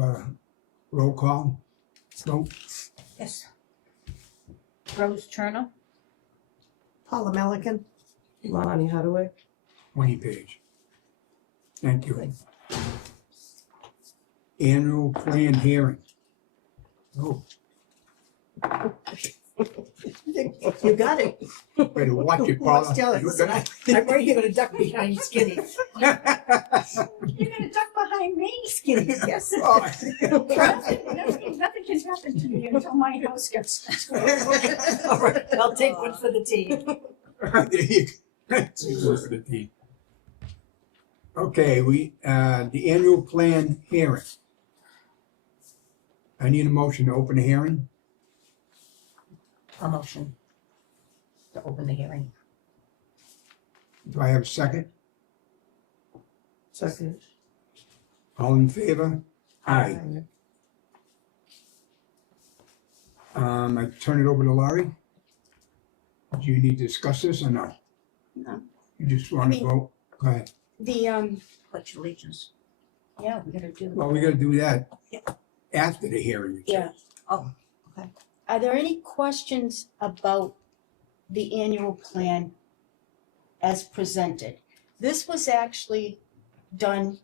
a roll call vote? Yes. Rose Turner, Paula Melican. Lonnie Hathaway. Wayne Page. Thank you. Annual plan hearing. Oh, You got it. better watch it, Well, Paula. still, You're listen, gonna- I'm right here gonna duck behind Skinny. you're gonna duck behind me. Skinny, yes. Oh. Nothing can happen to me until my house gets. All right, I'll take one for the team. There you go. Two words for the team. Okay, the annual plan hearing. I need a motion to open the hearing. A motion to open the hearing. Do I have a second? Second. All in favor? Aye. I turn it over to Laurie. Do you need to discuss this or no? No. You just want to vote? Go ahead. The, Pledge allegiance. Yeah, we gotta do. Well, we gotta do that Yeah. after the hearing. yeah, Oh, okay. are there any questions about the annual plan as presented? This was actually done,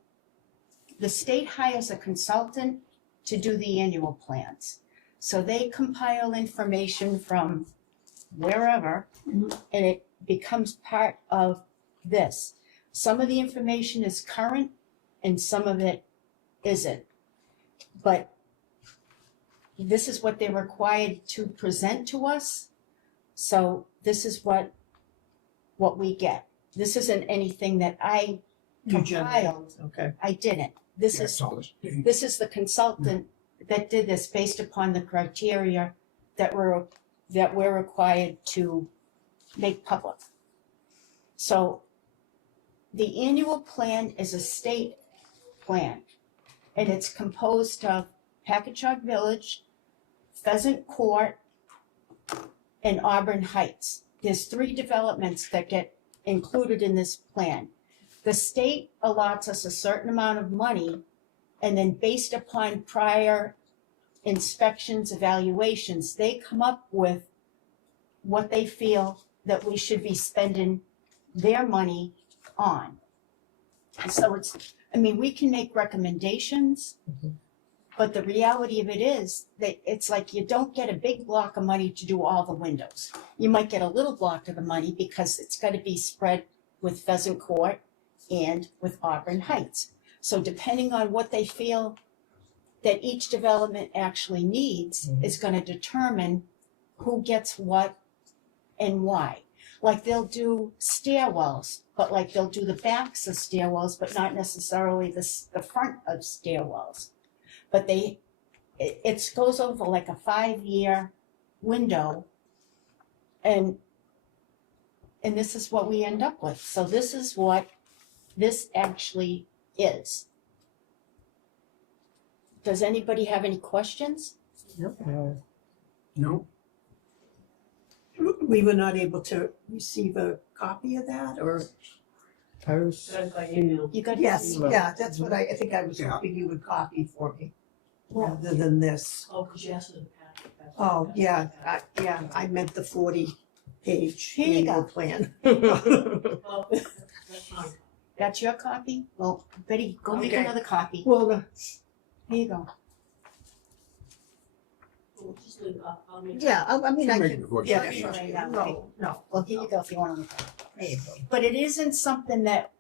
the state hires a consultant to do the annual plans. So they compile information from wherever, and it becomes part of this. Some of the information is current and some of it isn't. But this is what they're required to present to us. So this is what we get. This isn't anything that I You generate. compiled. Okay. I didn't. This That's is all this. this is the consultant that did this based upon the criteria that we're required to make public. So the annual plan is a state plan, and it's composed of Packagug Village, Pheasant Court, and Auburn Heights. There's 3 developments that get included in this plan. The state allots us a certain amount of money, and then based upon prior inspections, evaluations, they come up with what they feel that we should be spending their money on. And so we can make recommendations, but the reality of it is that it's like you don't get a big block of money to do all the windows. You might get a little block of the money because it's got to be spread with Pheasant Court and with Auburn Heights. So depending on what they feel that each development actually needs is going to determine who gets what and why. Like they'll do stairwells, but like they'll do the backs of stairwells, but not necessarily the front of stairwells. But it goes over like a 5-year window, and this is what we end up with. So this is what this actually is. Does anybody have any questions? No? We were not able to receive a copy of that, or? I was. You got Yes, email. yeah, that's what I think I was Yeah. hoping you would copy for me, rather than this. Oh, because you asked for the packet. that's Oh, why. yeah, I meant the 40-page Here you annual go. plan. Well, that's fine. That's your copy? Well, Betty, go make Okay. another copy. Well, Here you go. We'll just leave, I'll make. yeah, I mean, I Make can, the voice. yeah, Sure, sure, sure, yeah, yeah. no. Well, here you go if you want to look at it. There you go. But it isn't something that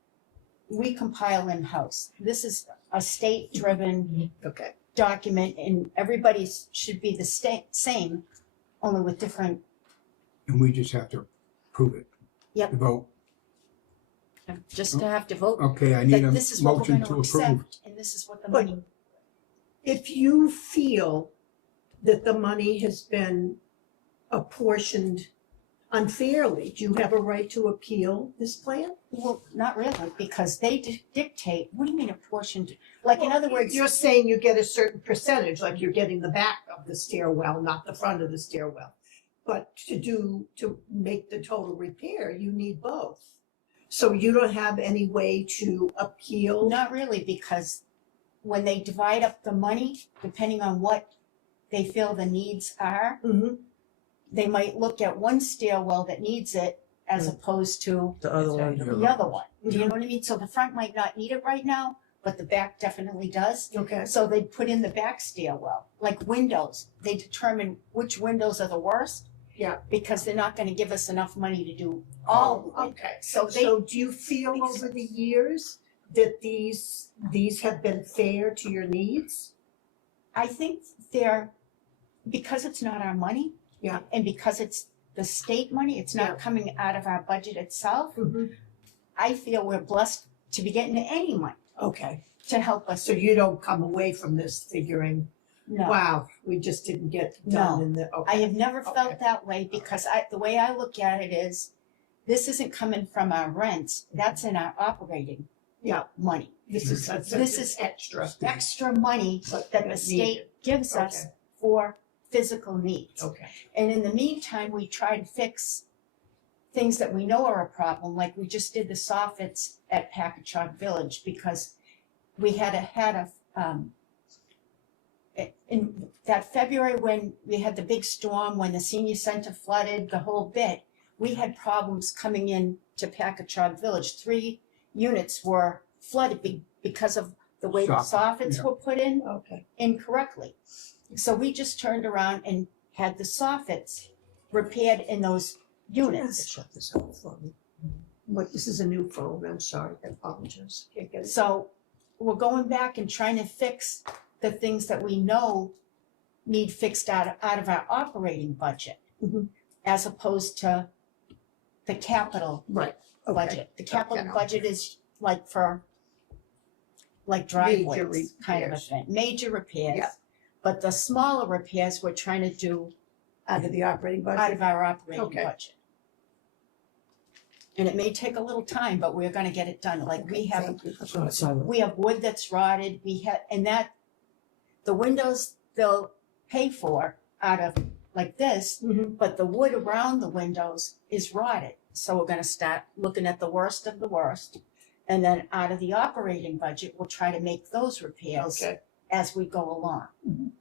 we compile in-house. This is a state-driven Okay, document, and everybody's should be the same, only with different, And we just have to prove it. Yep. To vote. just to have to vote Okay, I need that a this is what we're motion going to to approve. accept, and this is what the But- money. if you feel that the money has been apportioned unfairly, do you have a right to appeal this plan? Well, not really, because they dictate, what do you mean apportioned? Like, in other words, You're saying you get a certain percentage, like you're getting the back of the stairwell, not the front of the stairwell. But to make the total repair, you need both. So you don't have any way to appeal? not really, because when they divide up the money, depending on what they feel the needs are, Mhm. they might look at one stairwell that needs it as opposed to The other one. the other one. Do you know what I mean? So the front might not need it right now, but the back definitely does. Okay, So they put in the back stairwell, like windows. They determine which windows are the worst. Yeah. Because they're not gonna give us enough money to do all the windows. okay. So they, So do you feel over the years that these have been fair to your needs? I think they're, because it's not our money. Yeah. And because it's the state money, it's not Yeah. coming out of our budget itself. Mhm. I feel we're blessed to be getting any money Okay, to help us. so you don't come away from this figuring, No, wow, we just didn't get done in the, I okay. have never Okay. felt that way because the way I look at it is, this isn't coming from our rent, that's in our operating. Yeah. Money, This is, This is extra. extra money But that the needed. state gives us Okay. for physical needs. Okay, And in the meantime, we try to fix things that we know are a problem, like we just did the soffits at Packagug Village because we had in that February when we had the big storm, when the senior center flooded, the whole bit, we had problems coming in to Packagug Village. 3 units were flooded because of the way the soffits yeah. were put in okay. incorrectly. So we just turned around and had the soffits repaired in those units. Shut this off for me. What, this is a new phone, I'm sorry, I apologize. Can't get it. So we're going back and trying to fix the things that we know need fixed out of our operating budget, Mhm. as opposed to the capital Right, okay. budget. The capital Okay. budget is like for driveways kind of a repairs. thing, major repairs. Yeah. But the smaller repairs, we're trying to do Out of the operating budget? out of our operating Okay. budget. And it may take a little time, but we're gonna get it done. Like we Okay, have, thank you. It's not silent. we have wood that's rotted, the windows they'll pay for out of like this, Mhm. but the wood around the windows is rotted. So we're gonna start looking at the worst of the worst. And then out of the operating budget, we'll try to make those repairs Okay, as we go along.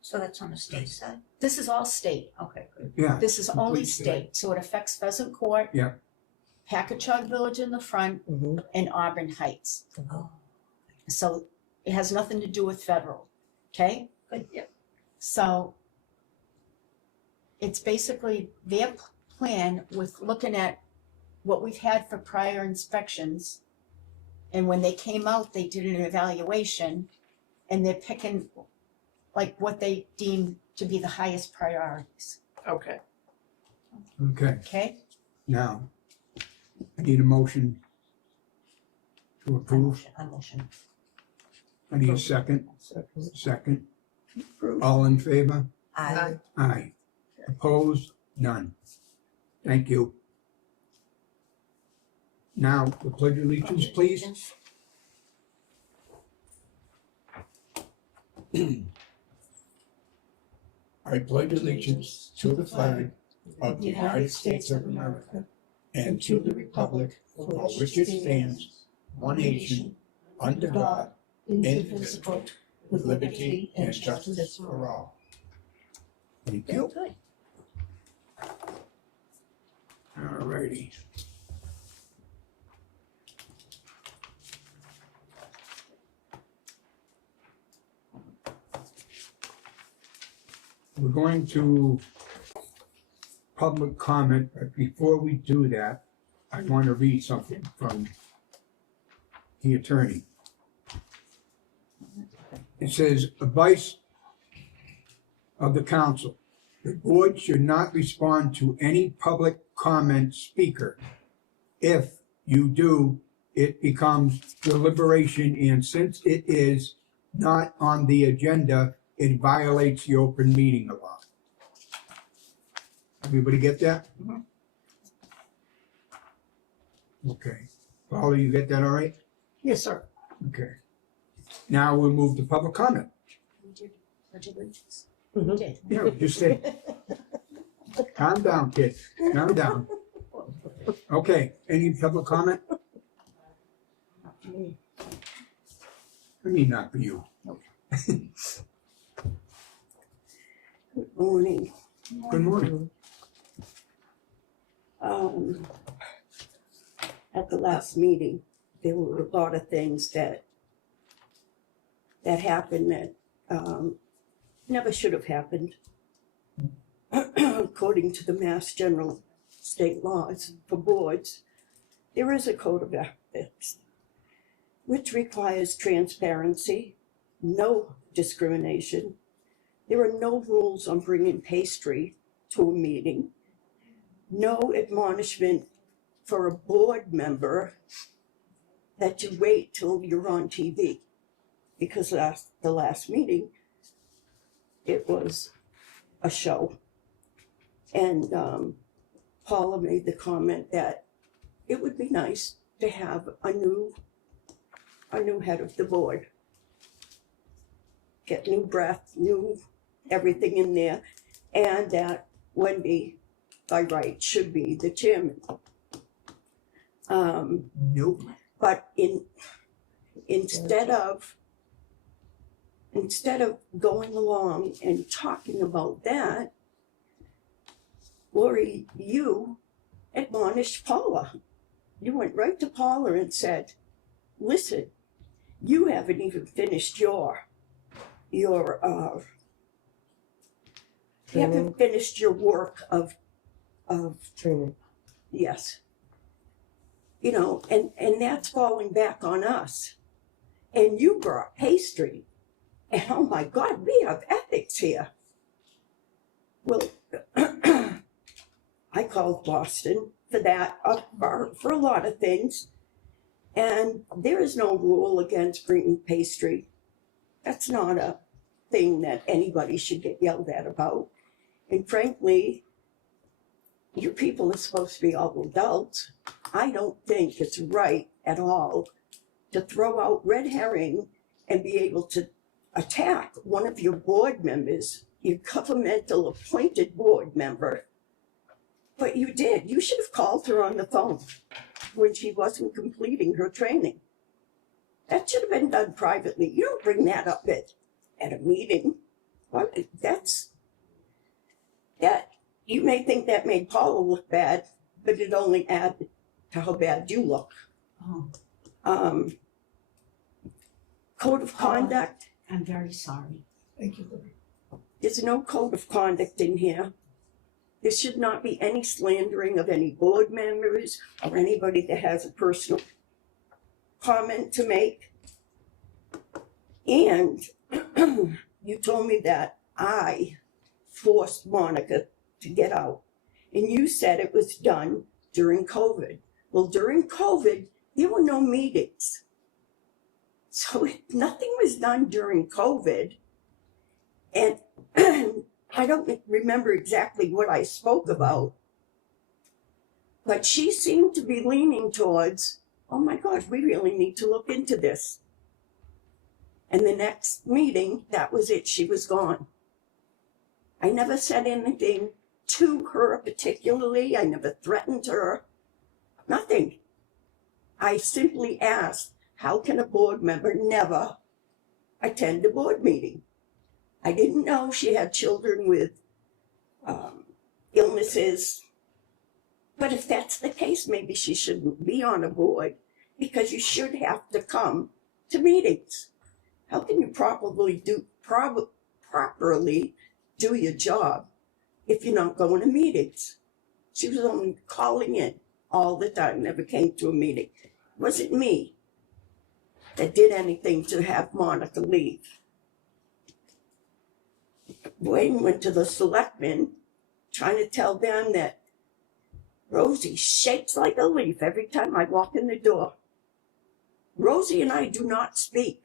So that's on the state side? This is all state. Okay, good. Yeah, This is only Complete state. state, so it affects Pheasant Court. Yeah. Packagug Village in the front Mhm. and Auburn Heights. Oh. So it has nothing to do with federal, okay? good, yeah. So it's basically their plan with looking at what we've had for prior inspections. And when they came out, they did an evaluation and they're picking like what they deem to be the highest priorities, Okay. okay, okay? now, I need a motion to approve. I motion. I need a second, Second. second. Approved. All in favor? I, Aye. Opposed? None. Thank you. Now, the pledge of allegiance, please. I pledge allegiance to the flag of the United States of America and to the republic for which it stands, one nation, under God, indivisible, with liberty and justice for all. Thank you. Good. All righty. We're going to public comment, but before we do that, I want to read something from the attorney. It says, advice of the council. The board should not respond to any public comment speaker. If you do, it becomes deliberation, and since it is not on the agenda, it violates the open meeting law. Everybody get that? Okay. Paula, you get that all right? Yes, sir. Okay. Now we'll move to public comment. We did pledge allegiance. Mhm. We did. Yeah, just say, calm down, kid, calm down. Okay, any public comment? I mean, not for you. Good morning. Good morning. At the last meeting, there were a lot of things that happened that never should have happened. According to the Mass General state laws for boards, there is a code of ethics which requires transparency, no discrimination. There are no rules on bringing pastry to a meeting, no admonishment for a board member that you wait till you're on TV. Because the last meeting, it was a show. And Paula made the comment that it would be nice to have a new head of the board. Get new breath, new everything in there, and that Wendy, by right, should be the chairman. Nope. But instead of going along and talking about that, Lori, you admonished Paula. You went right to Paula and said, listen, you haven't even finished your work of Training. yes. You know, and that's falling back on us. And you brought pastry. And oh my God, we have ethics here. Well, I called Boston for that, for a lot of things. And there is no rule against bringing pastry. That's not a thing that anybody should get yelled at about. And frankly, you people are supposed to be all adults. I don't think it's right at all to throw out red herring and be able to attack one of your board members, your governmental appointed board member. But you did. You should have called her on the phone when she wasn't completing her training. That should have been done privately. You don't bring that up at a meeting. Well, that you may think that made Paula look bad, but it only added to how bad you look. Oh, Code of conduct. I'm very sorry. Thank you, Lori. There's no code of conduct in here. There should not be any slandering of any board members or anybody that has a personal comment to make. And you told me that I forced Monica to get out. And you said it was done during COVID. Well, during COVID, there were no meetings. So nothing was done during COVID. And I don't remember exactly what I spoke about, but she seemed to be leaning towards, oh my God, we really need to look into this. And the next meeting, that was it, she was gone. I never said anything to her particularly, I never threatened her, nothing. I simply asked, how can a board member never attend a board meeting? I didn't know she had children with illnesses. But if that's the case, maybe she shouldn't be on a board, because you should have to come to meetings. How can you properly do your job if you're not going to meetings? She was only calling in all the time, never came to a meeting. It wasn't me that did anything to have Monica leave. Wayne went to the selectmen trying to tell them that Rosie shakes like a leaf every time I walk in the door. Rosie and I do not speak.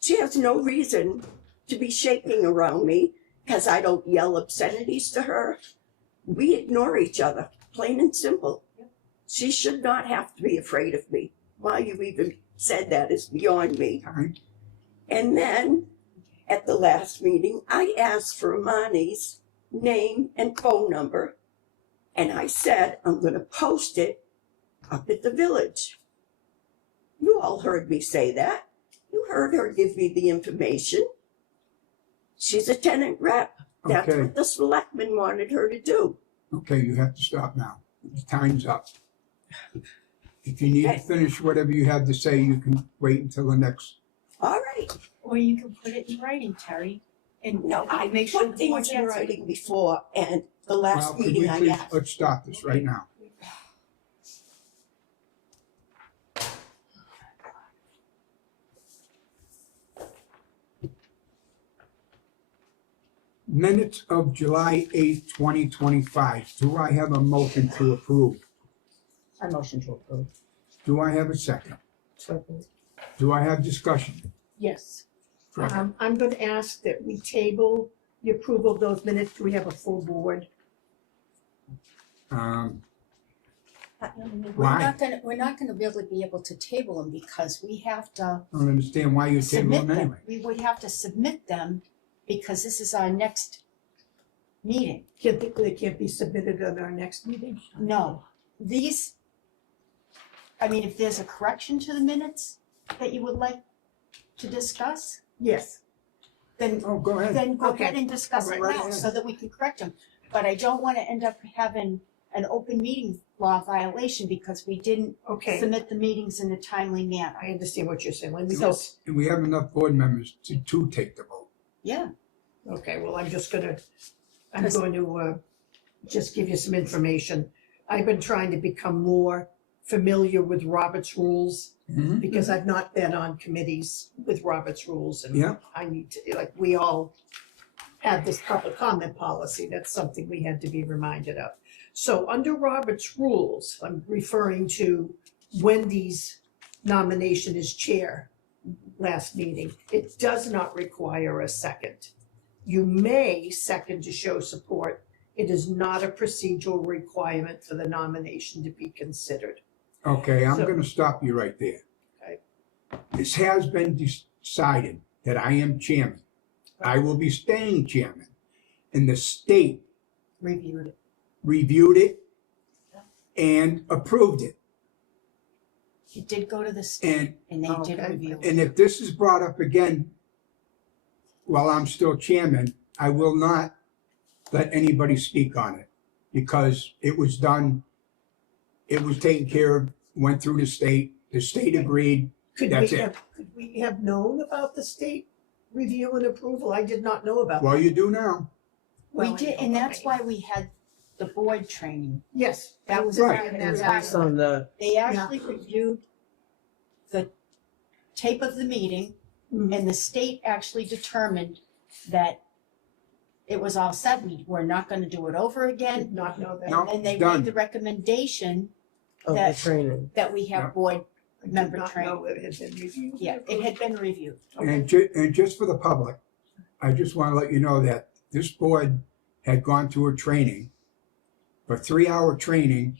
She has no reason to be shaking around me because I don't yell obscenities to her. We ignore each other, plain and simple. She should not have to be afraid of me. Why you even said that is beyond me. And then at the last meeting, I asked for Amani's name and phone number. And I said, I'm going to post it up at the village. You all heard me say that. You heard her give me the information. She's a tenant rep. That's Okay. what the selectmen wanted her to do. Okay, you have to stop now. Time's up. If you need to finish whatever you have to say, you can wait until the next. All right. Or you can put it in writing, Terry, and No, I make sure put the board things in gets it. writing before, and the Well, last could we meeting I please, asked. let's stop this right now. Minutes of July 8th, 2025. Do I have a motion to approve? I motion to approve. Do I have a second? Second. Do I have discussion? Yes. Fred? I'm going to ask that we table the approval of those minutes till we have a full board. Why? We're not gonna really be able to table them because we have to I don't understand why you table submit them them. anyway. We would have to submit them because this is our next meeting. They can't be submitted at our next meeting? No, these, I mean, if there's a correction to the minutes that you would like to discuss, Yes. then Oh, go ahead. go Okay. ahead and discuss All it right, now right. so that we can correct them. But I don't wanna end up having an open meeting law violation because we didn't Okay, submit the meetings in a timely manner. I understand what you're saying. Let me So- just, And we have enough board members to take the vote. Yeah, okay, well, I'm going Because- to just give you some information. I've been trying to become more familiar with Robert's rules Mhm. because I've not been on committees with Robert's rules and Yeah. I need to, like, we all had this public comment policy. That's something we had to be reminded of. So under Robert's rules, I'm referring to Wendy's nomination as chair last meeting. It does not require a second. You may second to show support. It is not a procedural requirement for the nomination to be considered. Okay, I'm So- gonna stop you right there. Okay. This has been decided that I am chairman. I will be staying chairman. And the state reviewed it. reviewed it and approved it. It did go to the state And, and they did Okay. review it. and if this is brought up again while I'm still chairman, I will not let anybody speak on it because it was done, it was taken care of, went through the state agreed. Could That's we it. have known about the state review and approval? I did not know about that. Well, you do now. We Well, did, and that's why we had the board training. Yes. That was Right. And It that's was why- based on the, They actually reviewed the tape of the meeting Mhm. and the state actually determined that it was all set. We were not gonna do it over again. Did not know that. No. And they Done. made the recommendation of the That- training. that we Yeah. have board I did member not training. know it had been reviewed. Yeah, it had been reviewed. Okay. And just for the public, I just want to let you know that this board had gone through a training, a 3-hour training,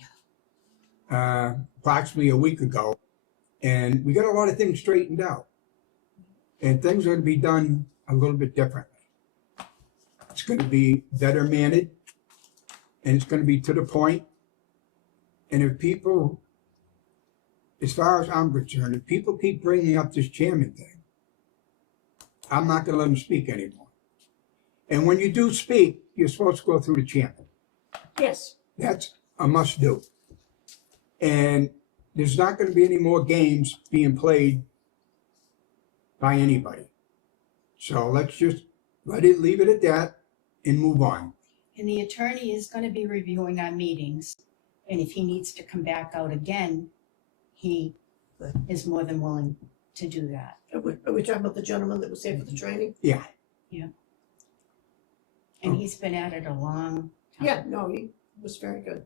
approximately a week ago, and we got a lot of things straightened out. And things are going to be done a little bit differently. It's going to be better managed, and it's going to be to the point. And if people, as far as I'm concerned, if people keep bringing up this chairman thing, I'm not going to let them speak anymore. And when you do speak, you're supposed to go through the chairman. Yes. That's a must do. And there's not going to be any more games being played by anybody. So let's just leave it at that and move on. And the attorney is gonna be reviewing our meetings. And if he needs to come back out again, he is more than willing to do that. Are we talking about the gentleman that was here for the training? Yeah. And he's been at it a long time. Yeah, no, he was very good.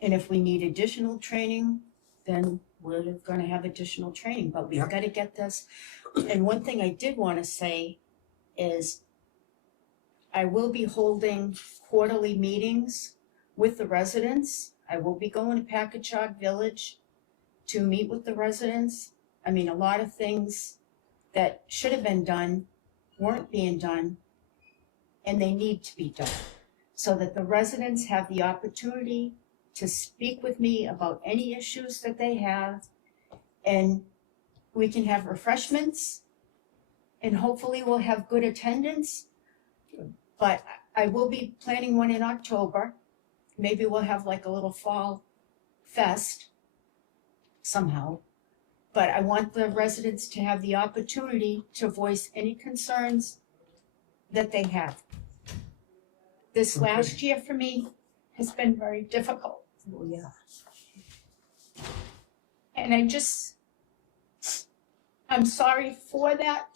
And if we need additional training, then we're gonna have additional training, but we've Yep. gotta get this. And one thing I did wanna say is I will be holding quarterly meetings with the residents. I will be going to Packagug Village to meet with the residents. I mean, a lot of things that should have been done weren't being done, and they need to be done. So that the residents have the opportunity to speak with me about any issues that they have. And we can have refreshments, and hopefully we'll have good attendance. But I will be planning one in October. Maybe we'll have like a little fall fest somehow. But I want the residents to have the opportunity to voice any concerns that they have. This Okay. last year for me has been very difficult. Oh, yeah. And I'm sorry for that,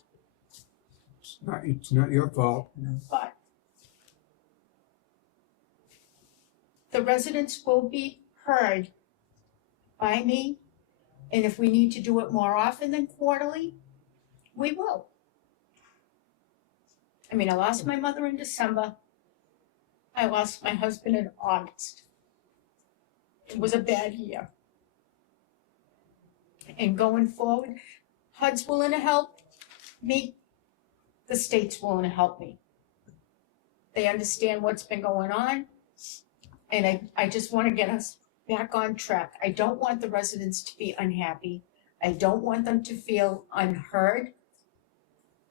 It's not your fault. but the residents will be heard by me. And if we need to do it more often than quarterly, we will. I mean, I lost my mother in December. I lost my husband in August. It was a bad year. And going forward, HUD's willing to help me. The state's willing to help me. They understand what's been going on. And I just want to get us back on track. I don't want the residents to be unhappy. I don't want them to feel unheard.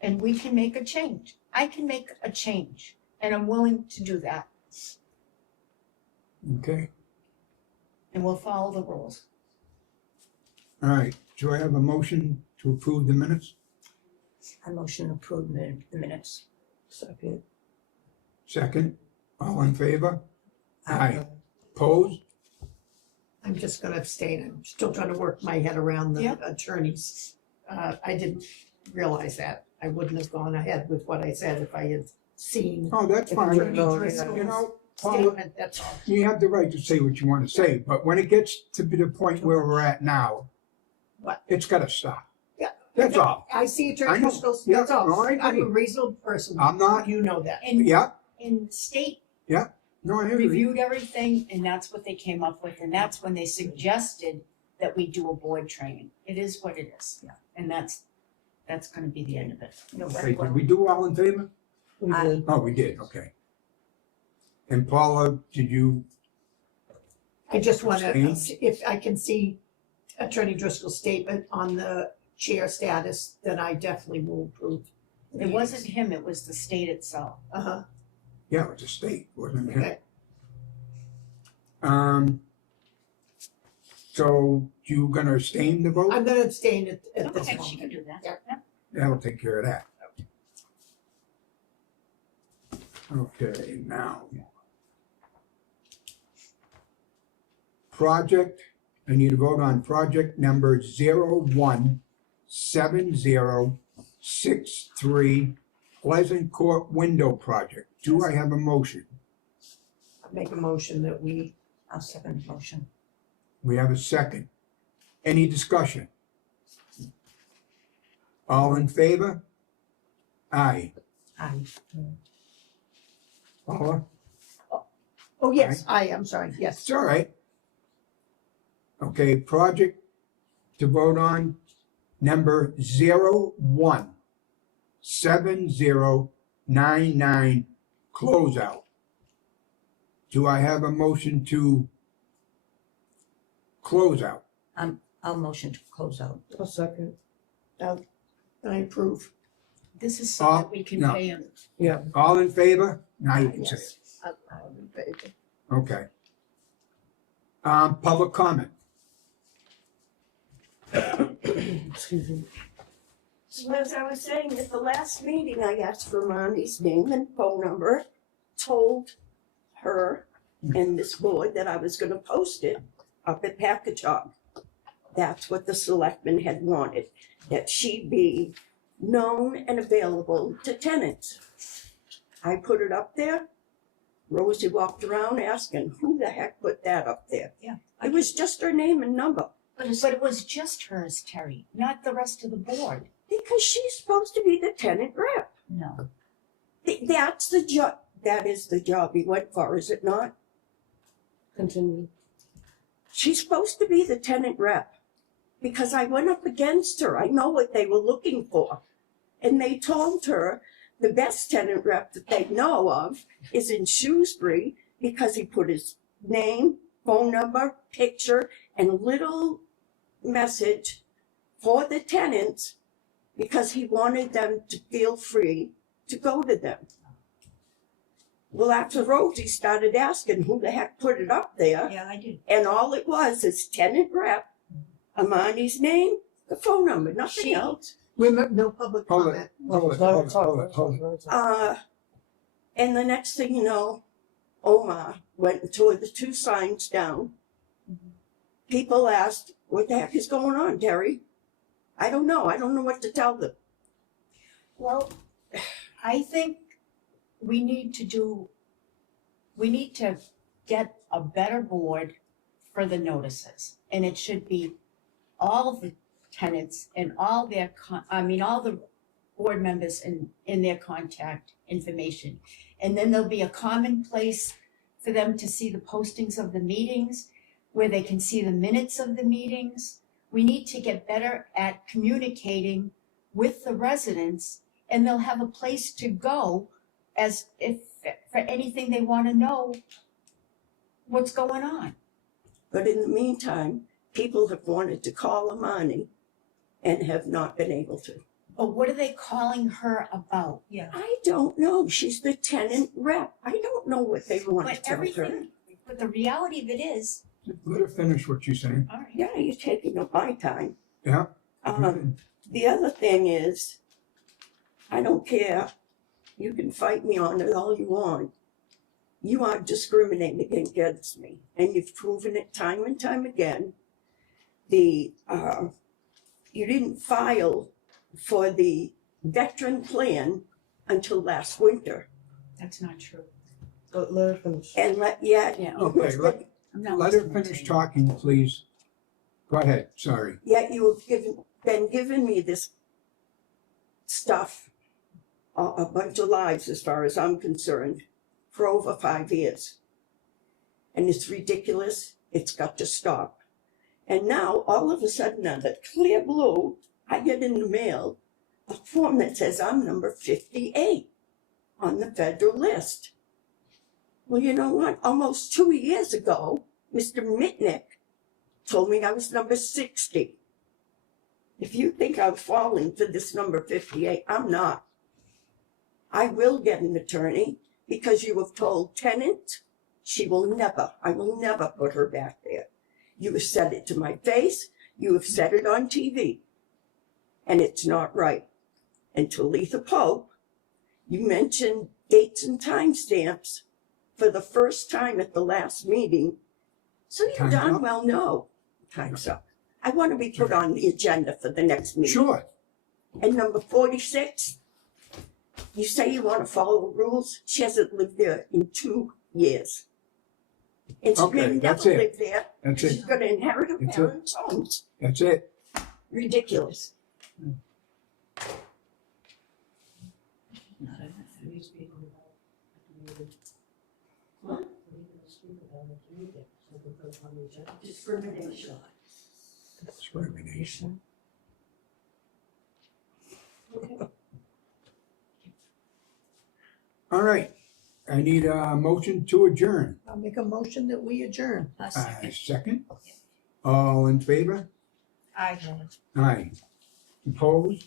And we can make a change. I can make a change, and I'm willing to do that. Okay, And we'll follow the rules. all right. Do I have a motion to approve the minutes? I motion to approve the minutes. Second. Second, all in favor? Aye. Opposed? I'm just gonna abstain. I'm still trying to work my head around the Yeah. attorneys. I didn't realize that. I wouldn't have gone ahead with what I said if I had seen Oh, that's If fine. Attorney You Driscoll's know, Paula, statement, that's all. you have the right to say what you want to say, but when it gets to be the point where we're at now, What? it's gotta stop. Yeah. That's all. I see I Attorney know. Driscoll's, Yeah, that's all. no, I I'm a agree. reasonable person. I'm not. You know that. And, Yeah, and the state no, I agree. reviewed everything, and that's what they came up with, and that's when they suggested that we do a board training. It is what it is. Yeah. And that's gonna be the end of it. No, Okay, did we do all in favor? Aye. Oh, we did, okay. And Paula, did you, I just wanna, Abstain? if I can see Attorney Driscoll's statement on the chair status, then I definitely will approve. It wasn't him, it was the state itself. Uh-huh, yeah, it's a state, wasn't it? okay. So you gonna abstain the vote? I'm gonna abstain at this Okay, she can moment. do that. Yeah. That'll take care of that. Okay, now. Project, I need to vote on project number 017063 Pleasant Court Window Project. Do I have a motion? Make a motion that we, I'll second the motion. We have a second. Any discussion? All in favor? Aye. Aye. Paula? oh, yes, I'm sorry, yes. It's all right. Okay, project to vote on, number 017099, closeout. Do I have a motion to close out? I'll motion to close out. A second. I approve. This is so that we can no. pay him. Yeah. All in favor? Now you can say it. Yes. I'm in favor. Okay. Public comment. Excuse me. So as I was saying, at the last meeting, I asked for Monty's name and phone number, told her and this board that I was gonna post it up at Packagug. That's what the selectmen had wanted, that she be known and available to tenants. I put it up there. Rosie walked around asking, who the heck put that up there? Yeah. It was just her name and number. But it was just hers, Terry, not the rest of the board. Because she's supposed to be the tenant rep. No. That's the job, that is the job he went for, is it not? Continue. She's supposed to be the tenant rep. Because I went up against her, I know what they were looking for. And they told her the best tenant rep that they know of is in Shrewsbury because he put his name, phone number, picture, and little message for the tenants because he wanted them to feel free to go to them. Well, after Rosie started asking who the heck put it up there, Yeah, I did. and all it was is tenant rep, Amani's name, the phone number, nothing She- else. No public Hold comment. it, hold it. And the next thing you know, Omar went and tore the two signs down. People asked, what the heck is going on, Terry? I don't know what to tell them. Well, I think we need to get a better board for the notices. And it should be all the tenants and all their, all the board members in their contact information. And then there'll be a common place for them to see the postings of the meetings, where they can see the minutes of the meetings. We need to get better at communicating with the residents, and they'll have a place to go as if, for anything they want to know what's going on. But in the meantime, people have wanted to call Amani and have not been able to. But what are they calling her about? Yeah. I don't know. She's the tenant rep. I don't know what they want to But tell her. everything, but the reality of it is, Let her finish what she's saying. all right, Yeah, you're taking up my time. Yeah. The other thing is, I don't care. You can fight me on it all you want. You are discriminating against me, and you've proven it time and time again. You didn't file for the veteran plan until last winter, that's not true. Let her finish. and Yeah. Okay, I'm not let her listening to finish you. talking, please. Go ahead, sorry. yet you have been giving me this stuff, a bunch of lies as far as I'm concerned, for over 5 years. And it's ridiculous. It's got to stop. And now, all of a sudden, out of clear blue, I get in the mail a form that says I'm number 58 on the federal list. Well, you know what? Almost 2 years ago, Mr. Mitnick told me I was number 60. If you think I'm falling for this number 58, I'm not. I will get an attorney because you have told tenant I will never put her back there. You have said it to my face. You have said it on TV. And it's not right. And to Letha Pope, you mentioned dates and timestamps for the first time at the last meeting. So you Time's darn up. well know. Time's up. I want to be put on the agenda for the next meeting. Sure. And number 46, you say you want to follow the rules. She hasn't lived there in 2 years. And she Okay, may that's never it. live there. That's She's it. going to inherit her That's it. parents' homes. That's it. Ridiculous. Discrimination. Discrimination. All right, I need a motion to adjourn. I'll make a motion that we adjourn. Second. All in favor? I Aye. Opposed?